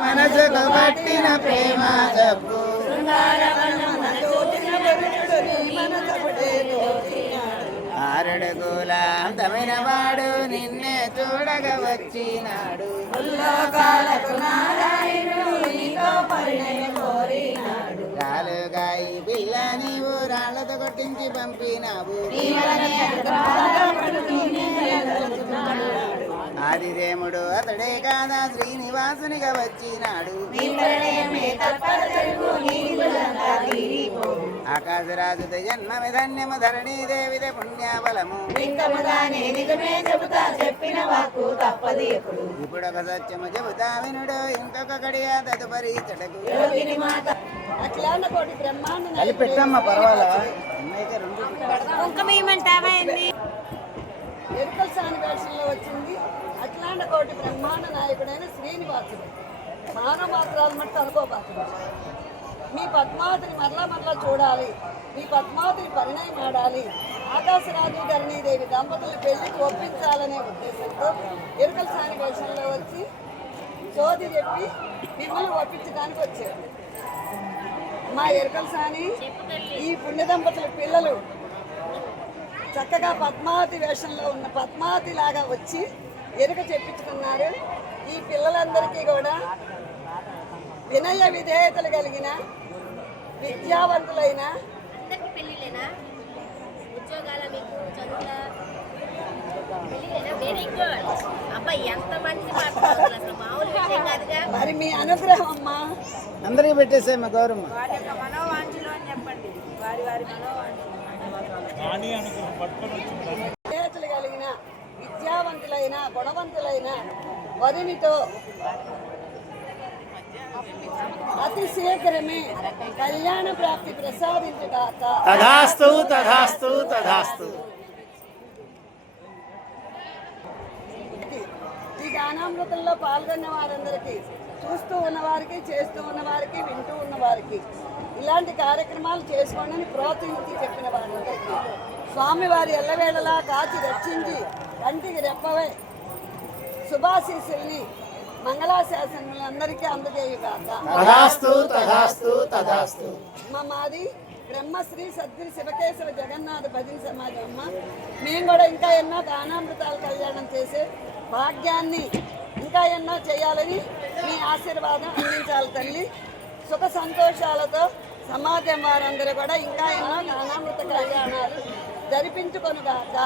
మనసుకు పట్టిన ప్రేమ జబ్బు ఆరడుగుల అందమైన వాడు నిన్నే చూడగా వచ్చినాడు. రాలుగా ఈ పిల్ల నీవు రాళ్లతో కొట్టించి పంపినావు. ఆదిదేవుడు అతడే కాదా శ్రీనివాసునిగా వచ్చినాడు. ఆకాశరాజుత జన్మమి ధన్యము ధరణీ దేవిదే పుణ్యబలము. ఇప్పుడు ఒక సత్యము చెబుతా వినుడు ఇంకొక గడియ తదుపరి చెడకు. పెట్టమ్మ పర్వాలా ఎరుకల సాని వేషంలో వచ్చింది అఖిలాండ కోటి బ్రహ్మాండ నాయకుడైన శ్రీనివాసుడు. మానవ మాత్రాలు మట్టు అనుకోబాకుడు. మీ పద్మావతిని మరలా చూడాలి, మీ పద్మావతిని పరిణయం ఆడాలి, ఆకాశరాజు ధరణీదేవి దంపతులు పెళ్లికి ఒప్పించాలనే ఉద్దేశంతో ఎరుకల సాని వేషంలో వచ్చి చోది చెప్పి మిమ్మల్ని ఒప్పించడానికి వచ్చారు. మా ఎరుకల సాని ఈ పుణ్య దంపతుల పిల్లలు చక్కగా పద్మావతి వేషంలో ఉన్న పద్మావతి లాగా వచ్చి ఎరుక చెప్పించుకున్నారు. ఈ పిల్లలందరికీ కూడా వినయ విధేయతలు కలిగిన విద్యావంతులైన మరి మీ అనుగ్రహం అమ్మా అందరికీ పెట్టేసే మా గౌరమ్మ. విధేయతలు కలిగిన విద్యావంతులైన గుణవంతులైన వరునితో అతి శీఘ్రమే కళ్యాణ ప్రాప్తి ప్రసాదించుగాక. తథాస్తు తథాస్తు తథాస్తు. ఈ గానామృతంలో పాల్గొన్న వారందరికీ, చూస్తూ ఉన్నవారికి, చేస్తూ ఉన్నవారికి, వింటూ ఉన్నవారికి ఇలాంటి కార్యక్రమాలు చేసుకోండి అని ప్రోత్సహించి చెప్పిన వారందరికీ స్వామివారి ఎల్లవేళలా కాచి రక్షించి కంటికి రెప్పవే శుభాశీస్సుల్ని మంగళాశాసనములందరికీ అందజేయుగాక. మాది బ్రహ్మశ్రీ సద్గురు శివకేశవ జగన్నాథ భజన సమాజం అమ్మ. మేము కూడా ఇంకా ఎన్నో గానామృతాలు కళ్యాణం చేసే భాగ్యాన్ని ఇంకా ఎన్నో చేయాలని మీ ఆశీర్వాదం అందించాలి తల్లి. సుఖ సంతోషాలతో సమాజం వారందరూ కూడా ఇంకా ఎన్నో గానామృత కళ్యాణాలు జరిపించుకొనుగాక.